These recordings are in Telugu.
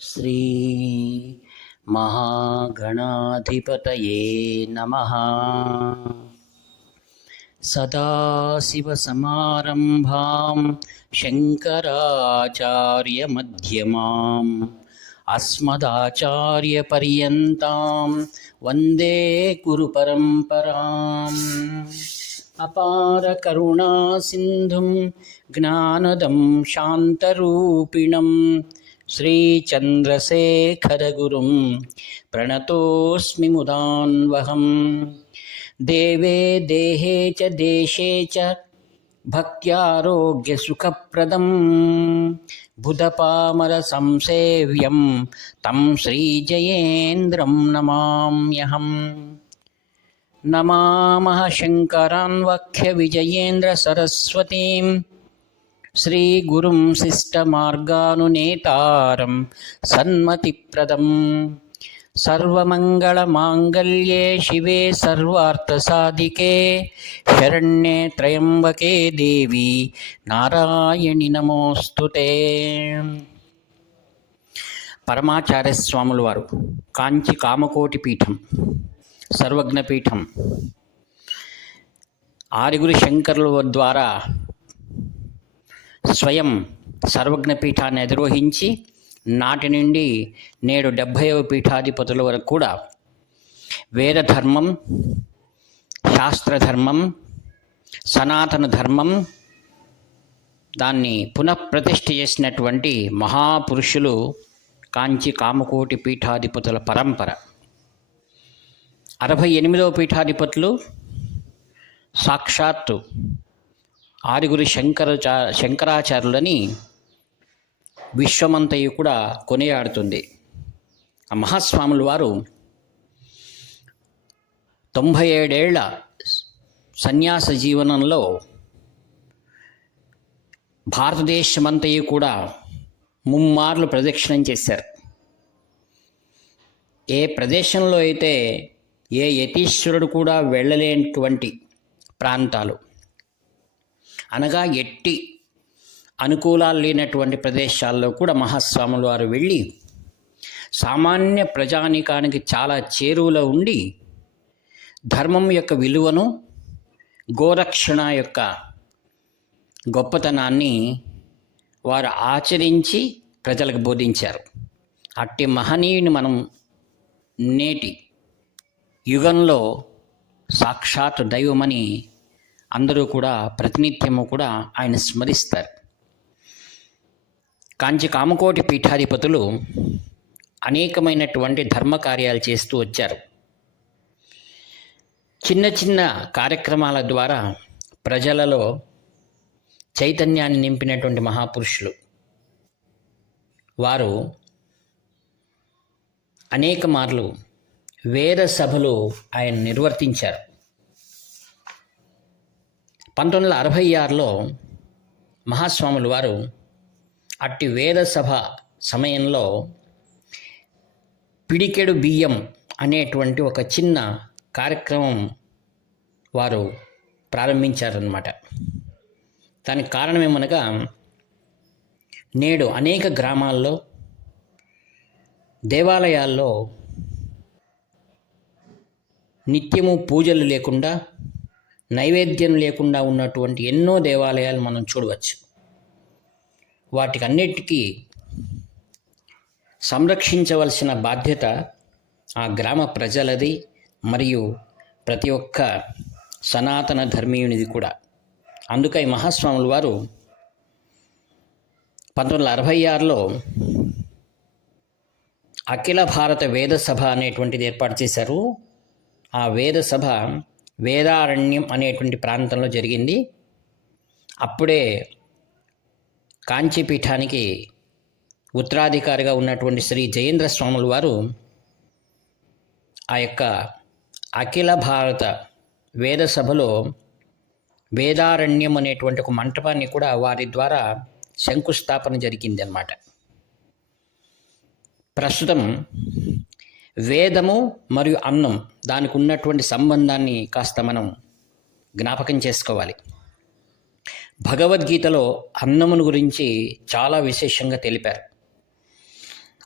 శ్రీ మహాగణాధిపతయే నమః. సదాశివసమారంభాం శంకరాచార్యమధ్యమాం అస్మదాచార్యపర్యంతాం వందే గురుపరంపరాం. అపార కరుణా సింధుం జ్ఞానదం శాంతరూపిణం శ్రీచంద్రశేఖరగురుం ప్రణతోస్మి ముదాన్వహం. దేవే దేహే చ దేశే చ భక్త్యారోగ్యసుఖప్రదం బుధపామర సంసేవ్యం తం శ్రీజయేంద్రం నమామ్యహం. నమామః శంకరాన్ వఖ్య విజయేంద్ర సరస్వతీం శ్రీగురుం శిష్టమార్గానునేతారం సన్మతిప్రదం. సర్వమంగళమాంగళ్యే శివే సర్వార్థసాధికే శరణ్యే త్రయంబకే దేవి నారాయణి నమోస్తుతే. పరమాచార్య స్వాముల వారు కాంచి కామకోటి పీఠం, సర్వజ్ఞపీఠం, ఆరుగురు శంకరుల ద్వారా స్వయం సర్వజ్ఞపీఠాన్ని అధిరోహించి నాటి నుండి నేడు 70వ పీఠాధిపతుల వరకు కూడా వేదధర్మం, శాస్త్రధర్మం, సనాతన ధర్మం దాన్ని పునఃప్రతిష్ఠ చేసినటువంటి మహాపురుషులు కాంచి కామకోటి పీఠాధిపతుల పరంపర. 68వ పీఠాధిపతులు సాక్షాత్తు ఆరుగురు శంకరాచార్యులని విశ్వమంతయు కూడా కొనియాడుతుంది. ఆ మహాస్వాముల వారు 97 ఏళ్ల సన్యాస జీవనంలో భారతదేశమంతయు కూడా ముమ్మార్లు ప్రదక్షిణం చేశారు. ఏ ప్రదేశంలో అయితే ఏ యతీశ్వరుడు కూడా వెళ్ళలేనటువంటి ప్రాంతాలు, అనగా ఎట్టి అనుకూలాలు లేనటువంటి ప్రదేశాల్లో కూడా మహాస్వాముల వారు వెళ్ళి సామాన్య ప్రజానీకానికి చాలా చేరువలో ఉండి ధర్మం యొక్క విలువను, గోరక్షణ యొక్క గొప్పతనాన్ని వారు ఆచరించి ప్రజలకు బోధించారు. అట్టి మహనీయుని మనం నేటి యుగంలో సాక్షాత్ దైవమని అందరూ కూడా ప్రతినిత్యము కూడా ఆయన స్మరిస్తారు. కాంచి కామకోటి పీఠాధిపతులు అనేకమైనటువంటి ధర్మ కార్యాలు చేస్తూ వచ్చారు. చిన్న చిన్న కార్యక్రమాల ద్వారా ప్రజలలో చైతన్యాన్ని నింపినటువంటి మహాపురుషులు వారు. అనేక మార్లు వేద సభలు ఆయన నిర్వర్తించారు. 1966లో మహాస్వాముల వారు అట్టి వేద సభ సమయంలో పిడికెడు బియ్యం అనేటువంటి ఒక చిన్న కార్యక్రమం వారు ప్రారంభించారన్నమాట. దానికి కారణమేమనగా నేడు అనేక గ్రామాల్లో, దేవాలయాల్లో నిత్యము పూజలు లేకుండా, నైవేద్యం లేకుండా ఉన్నటువంటి ఎన్నో దేవాలయాలు మనం చూడవచ్చు. వాటికన్నిటికీ సంరక్షించవలసిన బాధ్యత ఆ గ్రామ ప్రజలది, మరియు ప్రతి ఒక్క సనాతన ధర్మీయునిది కూడా. అందుకై మహాస్వాముల వారు 1966లో అఖిల భారత వేద సభ అనేటువంటిది ఏర్పాటు చేశారు. ఆ వేద సభ వేదారణ్యం అనేటువంటి ప్రాంతంలో జరిగింది. అప్పుడే కాంచీపీఠానికి ఉత్తరాధికారిగా ఉన్నటువంటి శ్రీ జయేంద్ర స్వాముల వారు ఆ యొక్క అఖిల భారత వేద సభలో వేదారణ్యం అనేటువంటి ఒక మంటపాన్ని కూడా వారి ద్వారా శంకుస్థాపన జరిగింది అన్నమాట. ప్రస్తుతం వేదము మరియు అన్నం, దానికి ఉన్నటువంటి సంబంధాన్ని కాస్త మనం జ్ఞాపకం చేసుకోవాలి. భగవద్గీతలో అన్నమును గురించి చాలా విశేషంగా తెలిపారు.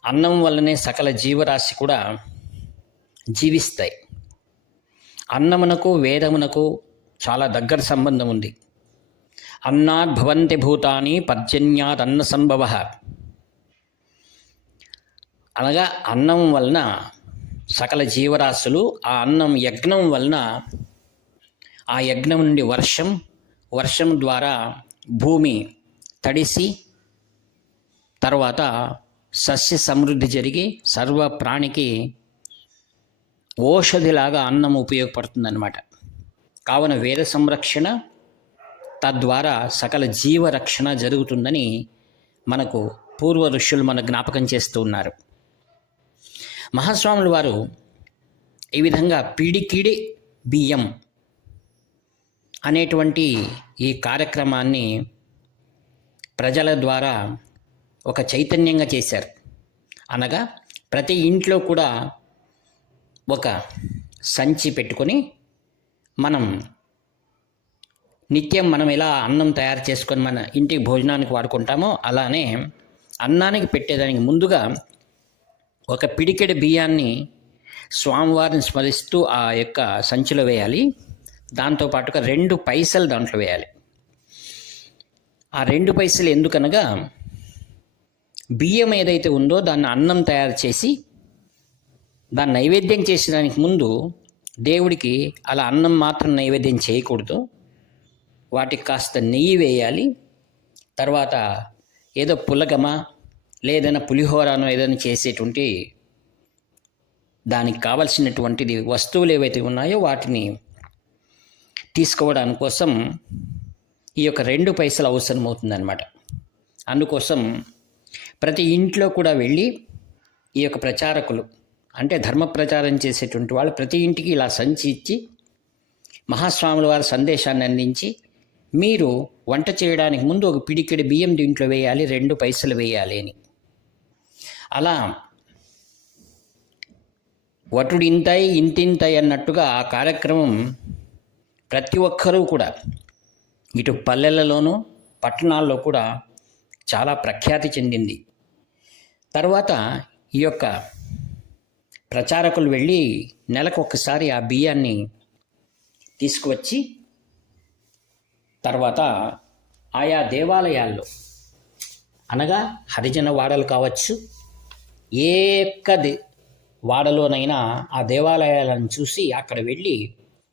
అన్నం వల్లనే సకల జీవరాశి కూడా జీవిస్తాయి. అన్నమునకు వేదమునకు చాలా దగ్గర సంబంధం ఉంది. అన్నాద్ భవంతి భూతాని పర్జన్యాద్ అన్న సంభవ. అనగా అన్నం వలన సకల జీవరాశులు, ఆ అన్నం యజ్ఞం వలన ఆ యజ్ఞం నుండి వర్షం ద్వారా భూమి తడిసి తర్వాత సస్య సమృద్ధి జరిగి సర్వ ప్రాణికి ఓషధిలాగా అన్నం ఉపయోగపడుతుందన్నమాట. కావున వేద సంరక్షణ, తద్వారా సకల జీవరక్షణ జరుగుతుందని మనకు పూర్వ ఋషులు మన జ్ఞాపకం చేస్తూ ఉన్నారు. మహాస్వాములు వారు ఈ విధంగా పిడికిడి బియ్యం అనేటువంటి ఈ కార్యక్రమాన్ని ప్రజల ద్వారా ఒక చైతన్యంగా చేశారు. అనగా ప్రతి ఇంట్లో కూడా ఒక సంచి పెట్టుకొని నిత్యం మనం ఎలా అన్నం తయారు చేసుకొని మన ఇంటికి భోజనానికి వాడుకుంటామో అలానే అన్నానికి పెట్టేదానికి ముందుగా ఒక పిడికెడు బియ్యాన్ని స్వామివారిని స్మరిస్తూ ఆ యొక్క సంచిలో వేయాలి. దాంతోపాటుగా 2 పైసలు దాంట్లో వేయాలి. ఆ 2 పైసలు ఎందుకనగా బియ్యం ఏదైతే ఉందో దాన్ని అన్నం తయారు చేసి దాన్ని నైవేద్యం చేసేదానికి ముందు దేవుడికి అలా అన్నం మాత్రం నైవేద్యం చేయకూడదు. వాటికి కాస్త నెయ్యి వేయాలి. తర్వాత ఏదో పులగమ లేదైనా పులిహోరనో ఏదైనా చేసేటువంటి దానికి కావలసినటువంటిది వస్తువులు ఏవైతే ఉన్నాయో వాటిని తీసుకోవడానికి కోసం ఈ యొక్క 2 పైసలు అవసరమవుతుందన్నమాట. అందుకోసం ప్రతి ఇంట్లో కూడా వెళ్ళి ఈ యొక్క ప్రచారకులు అంటే ధర్మ ప్రచారం చేసేటువంటి వాళ్ళు ప్రతి ఇంటికి ఇలా సంచి ఇచ్చి మహాస్వాముల వారి సందేశాన్ని అందించి, మీరు వంట చేయడానికి ముందు ఒక పిడికెడు బియ్యం దీంట్లో వేయాలి, 2 పైసలు వేయాలి అని. అలా వటుడింతై ఇంతింతై అన్నట్టుగా ఆ కార్యక్రమం ప్రతి ఒక్కరూ కూడా ఇటు పల్లెలలోనూ పట్టణాల్లో కూడా చాలా ప్రఖ్యాతి చెందింది. తర్వాత ఈ యొక్క ప్రచారకులు వెళ్ళి నెలకు ఒక్కసారి ఆ బియ్యాన్ని తీసుకువచ్చి తర్వాత ఆయా దేవాలయాల్లో అనగా హరిజన వాడలు కావచ్చు, ఏ ఒక్క వాడలోనైనా ఆ దేవాలయాలను చూసి అక్కడ వెళ్ళి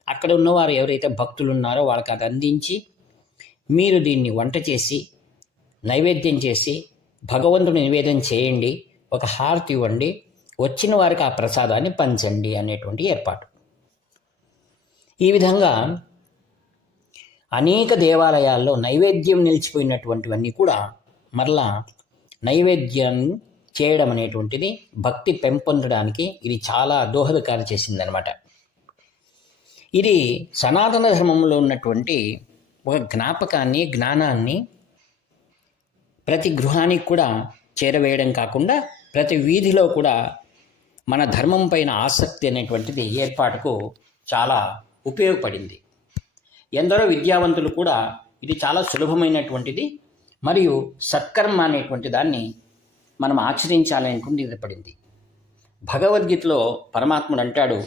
అక్కడ ఉన్నవారు ఎవరైతే భక్తులు ఉన్నారో వాళ్ళకి అది అందించి, మీరు దీన్ని వంట చేసి నైవేద్యం చేసి భగవంతుని నివేదన చేయండి, ఒక హారతి ఇవ్వండి, వచ్చిన వారికి ఆ ప్రసాదాన్ని పంచండి అనేటువంటి ఏర్పాటు. ఈ విధంగా అనేక దేవాలయాల్లో నైవేద్యం నిలిచిపోయినటువంటివన్నీ కూడా మరలా నైవేద్యం చేయడం అనేటువంటిది భక్తి పెంపొందడానికి ఇది చాలా దోహదకారి చేసిందనమాట. ఇది సనాతన ధర్మంలో ఉన్నటువంటి ఒక జ్ఞాపకాన్ని, జ్ఞానాన్ని ప్రతి గృహానికి కూడా చేరవేయడం కాకుండా ప్రతి వీధిలో కూడా మన ధర్మం పైన ఆసక్తి అనేటువంటిది ఏర్పాటుకు చాలా ఉపయోగపడింది. ఎందరో విద్యావంతులు కూడా ఇది చాలా సులభమైనటువంటిది మరియు సత్కర్మ అనేటువంటి దాన్ని మనం ఆచరించాలనేటువంటి ఇది పడింది. భగవద్గీతలో పరమాత్ముడు అంటాడు,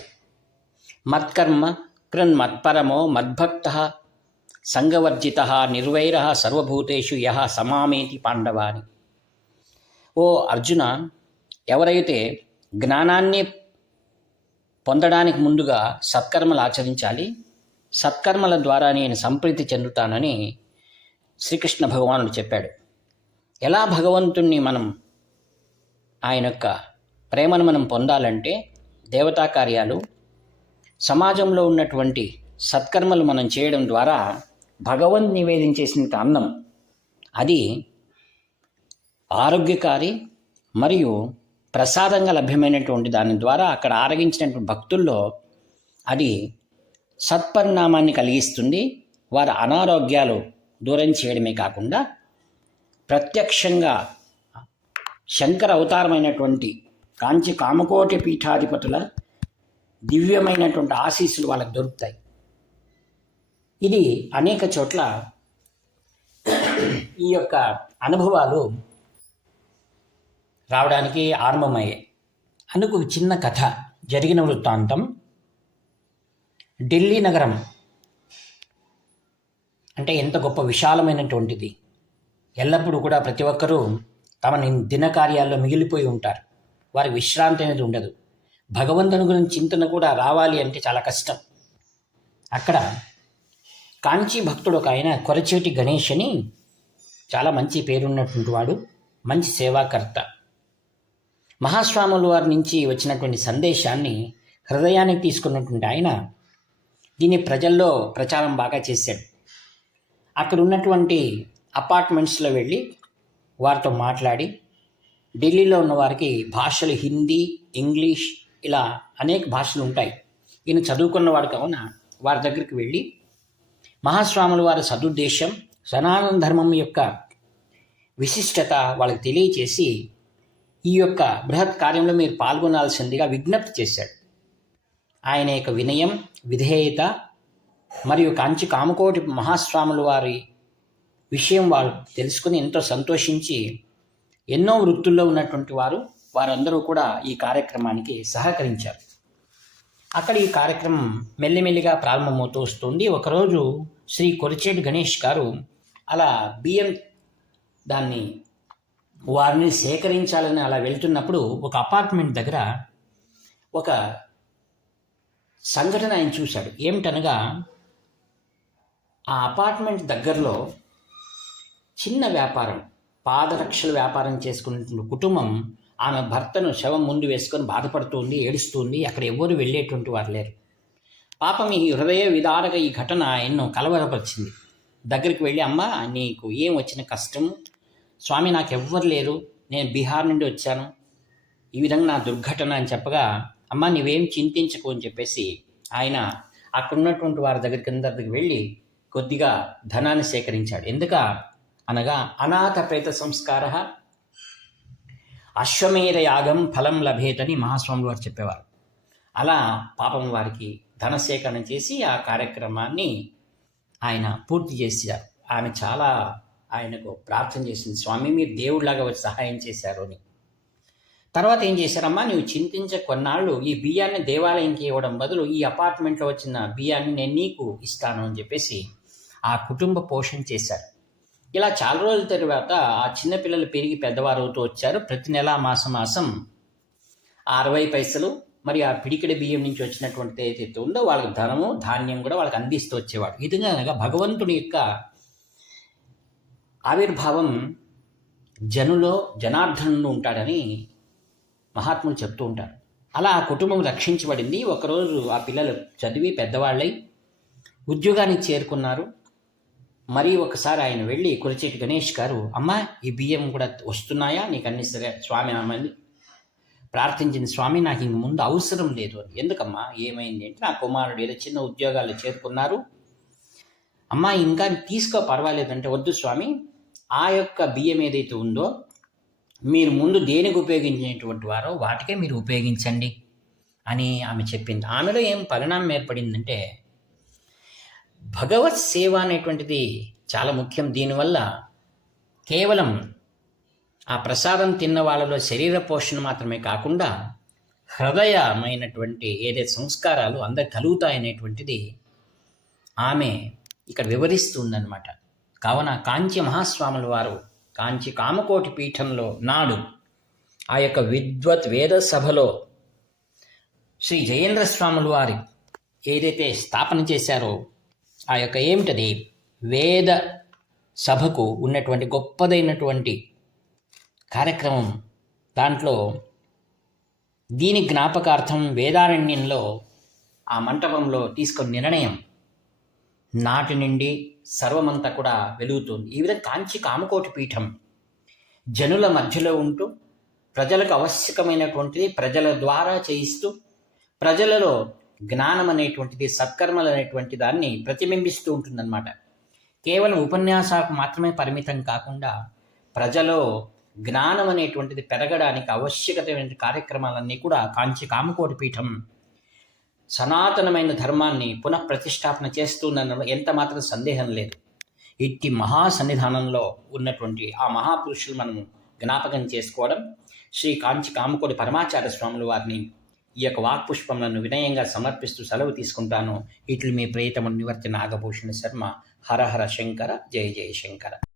మత్కర్మ కృన్ మత్పరమో మద్భక్త సంగవర్జిత నిర్వైర సర్వభూతేషు యః సమామేతి పాండవాని. ఓ అర్జున, ఎవరైతే జ్ఞానాన్ని పొందడానికి ముందుగా సత్కర్మలు ఆచరించాలి, సత్కర్మల ద్వారా నేను సంప్రీతి చెందుతానని శ్రీకృష్ణ భగవానుడు చెప్పాడు. ఎలా భగవంతుణ్ణి ఆయన యొక్క ప్రేమను మనం పొందాలంటే దేవతా కార్యాలు, సమాజంలో ఉన్నటువంటి సత్కర్మలు మనం చేయడం ద్వారా భగవంతు నివేదించేసినంత అన్నం అది ఆరోగ్యకారి మరియు ప్రసాదంగా లభ్యమైనటువంటి దాని ద్వారా అక్కడ ఆరగించినటువంటి భక్తుల్లో అది సత్పరిణామాన్ని కలిగిస్తుంది. వారి అనారోగ్యాలు దూరం చేయడమే కాకుండా ప్రత్యక్షంగా శంకర అవతారమైనటువంటి కాంచి కామకోటి పీఠాధిపతుల దివ్యమైనటువంటి ఆశీస్సులు వాళ్ళకు దొరుకుతాయి. ఇది అనేక చోట్ల ఈ యొక్క అనుభవాలు రావడానికి ఆరంభమయ్యాయి. అందుకు చిన్న కథ, జరిగిన వృత్తాంతం. ఢిల్లీ నగరం అంటే ఎంత గొప్ప విశాలమైనటువంటిది. ఎల్లప్పుడూ కూడా ప్రతి ఒక్కరూ తమ దినకార్యాల్లో మిగిలిపోయి ఉంటారు. వారికి విశ్రాంతి అనేది ఉండదు. భగవంతుని గురించి చింతన కూడా రావాలి అంటే చాలా కష్టం. అక్కడ కాంచీ భక్తుడు ఒక ఆయన కొరచేటి గణేష్ అని చాలా మంచి పేరున్నటువంటి వాడు, మంచి సేవాకర్త. మహాస్వాముల వారి నుంచి వచ్చినటువంటి సందేశాన్ని హృదయానికి తీసుకున్నటువంటి ఆయన దీన్ని ప్రజల్లో ప్రచారం బాగా చేశాడు. అక్కడ ఉన్నటువంటి అపార్ట్మెంట్స్లో వెళ్ళి వారితో మాట్లాడి, ఢిల్లీలో ఉన్న వారికి భాషలు హిందీ, ఇంగ్లీష్ ఇలా అనేక భాషలు ఉంటాయి. ఈయన చదువుకున్నవాడు కావున వారి దగ్గరికి వెళ్ళి మహాస్వాముల వారి సదుద్దేశం, సనాతన ధర్మం యొక్క విశిష్టత వాళ్ళకి తెలియచేసి ఈ యొక్క బృహత్ కార్యంలో మీరు పాల్గొనాల్సిందిగా విజ్ఞప్తి చేశాడు. ఆయన యొక్క వినయం, విధేయత మరియు కాంచి కామకోటి మహాస్వాముల వారి విషయం వారు తెలుసుకుని ఎంతో సంతోషించి ఎన్నో వృత్తుల్లో ఉన్నటువంటి వారందరూ కూడా ఈ కార్యక్రమానికి సహకరించారు. అక్కడ ఈ కార్యక్రమం మెల్లిమెల్లిగా ప్రారంభమవుతూ వస్తుంది. ఒకరోజు శ్రీ కొరచేటి గణేష్ గారు అలా బియ్యం దాన్ని వారిని సేకరించాలని అలా వెళ్తున్నప్పుడు ఒక అపార్ట్మెంట్ దగ్గర ఒక సంఘటన ఆయన చూశాడు. ఏమిటనగా ఆ అపార్ట్మెంట్ దగ్గరలో చిన్న వ్యాపారం, పాదరక్షల వ్యాపారం చేసుకున్నటువంటి కుటుంబం ఆమె భర్తను శవం ముందు వేసుకొని బాధపడుతుంది, ఏడుస్తుంది. అక్కడ ఎవరు వెళ్ళేటువంటి వారు లేరు. పాపం ఈ హృదయ విదారక ఈ ఘటన ఎన్నో కలవరపరిచింది. దగ్గరికి వెళ్ళి, అమ్మ నీకు ఏం వచ్చిన కష్టం? స్వామి నాకు ఎవ్వరు లేరు, నేను బీహార్ నుండి వచ్చాను, ఈ విధంగా నా దుర్ఘటన అని చెప్పగా, అమ్మ నీవేం చింతించకు అని చెప్పేసి ఆయన అక్కడ ఉన్నటువంటి వారి దగ్గరికి వెళ్ళి కొద్దిగా ధనాన్ని సేకరించాడు. ఎందుక అనగా అనాథ ప్రేత సంస్కార అశ్వమేధ యాగం ఫలం లభేతని మహాస్వామి వారు చెప్పేవారు. అలా పాపం వారికి ధన సేకరణ చేసి ఆ కార్యక్రమాన్ని ఆయన పూర్తి చేశారు. ఆమె చాలా ఆయనకు ప్రార్థన చేసింది, స్వామి మీరు దేవుడిలాగా వచ్చి సహాయం చేశారు అని. తర్వాత ఏం చేశారమ్మా, నువ్వు చింతించే కొన్నాళ్ళు ఈ బియ్యాన్ని దేవాలయంకి ఇవ్వడం బదులు ఈ అపార్ట్మెంట్లో వచ్చిన బియ్యాన్ని నేను నీకు ఇస్తాను అని చెప్పేసి ఆ కుటుంబ పోషణ చేశారు. ఇలా చాలా రోజుల తర్వాత ఆ చిన్నపిల్లలు పెరిగి పెద్దవారు అవుతూ వచ్చారు. ప్రతి నెల మాసం 60 పైసలు మరి ఆ పిడికిడి బియ్యం నుంచి వచ్చినటువంటి ఏదైతే ఉందో వాళ్ళకి ధనము, ధాన్యం కూడా వాళ్ళకి అందిస్తూ వచ్చేవాడు. ఈ విధంగా భగవంతుడి యొక్క ఆవిర్భావం జనార్దనుడు ఉంటాడని మహాత్ములు చెప్తూ ఉంటారు. అలా ఆ కుటుంబం రక్షించబడింది. ఒకరోజు ఆ పిల్లలు చదివి పెద్దవాళ్ళై ఉద్యోగానికి చేరుకున్నారు. మరి ఒకసారి ఆయన వెళ్ళి కొరచేటి గణేష్ గారు, అమ్మ ఈ బియ్యం కూడా వస్తున్నాయా నీకు? అన్ని సరే స్వామి అమ్మని ప్రార్థించింది. స్వామి నాకు ఇంక ముందు అవసరం లేదు అని. ఎందుకమ్మా ఏమైంది అంటే, నా కుమారుడు ఏదో చిన్న ఉద్యోగాలు చేరుకున్నారు, అమ్మ ఇంకా తీసుకో పర్వాలేదంటే, వద్దు స్వామి ఆ యొక్క బియ్యం ఏదైతే ఉందో మీరు ముందు దేనికి ఉపయోగించేటువంటి వారో వాటికే మీరు ఉపయోగించండి అని ఆమె చెప్పింది. ఆమెలో ఏం పరిణామం ఏర్పడిందంటే, భగవత్ సేవ అనేటువంటిది చాలా ముఖ్యం. దీనివల్ల కేవలం ఆ ప్రసాదం తిన్న వాళ్ళలో శరీర పోషణ మాత్రమే కాకుండా హృదయమైనటువంటి ఏదైతే సంస్కారాలు అందరికి కలుగుతాయనేటువంటిది ఆమె ఇక్కడ వివరిస్తుందన్నమాట. కావున కాంచి మహాస్వాముల వారు కాంచి కామకోటి పీఠంలో నాడు ఆ యొక్క విద్వత్ వేద సభలో శ్రీ జయేంద్ర స్వాముల వారి ఏదైతే స్థాపన చేశారో ఆ యొక్క ఏమిటది వేద సభకు ఉన్నటువంటి గొప్పదైనటువంటి కార్యక్రమం. దాంట్లో దీని జ్ఞాపకార్థం వేదారణ్యంలో ఆ మంటపంలో తీసుకున్న నిర్ణయం నాటి నుండి సర్వమంతా కూడా వెలుగుతుంది. ఈ విధంగా కాంచి కామకోటి పీఠం జనుల మధ్యలో ఉంటూ ప్రజలకు ఆవశ్యకమైనటువంటిది ప్రజల ద్వారా చేయిస్తూ ప్రజలలో జ్ఞానం అనేటువంటిది, సత్కర్మలు అనేటువంటి దాన్ని ప్రతిబింబిస్తూ ఉంటుందన్నమాట. కేవలం ఉపన్యాసాలకు మాత్రమే పరిమితం కాకుండా ప్రజలో జ్ఞానం అనేటువంటిది పెరగడానికి ఆవశ్యకమైన కార్యక్రమాలన్నీ కూడా కాంచి కామకోటి పీఠం సనాతనమైన ధర్మాన్ని పునఃప్రతిష్టాపన చేస్తుందన్న ఎంత మాత్రం సందేహం లేదు. ఇట్టి మహా సన్నిధానంలో ఉన్నటువంటి ఆ మహాపురుషులు మనం జ్ఞాపకం చేసుకోవడం, శ్రీ కాంచి కామకోటి పరమాచార్య స్వాముల వారిని ఈ యొక్క వాక్పుష్పములను వినయంగా సమర్పిస్తూ సెలవు తీసుకుంటాను. ఇట్లు మీ ప్రియతమ నివర్తి నాగభూషణ శర్మ. హర హర శంకర, జయ జయ శంకర.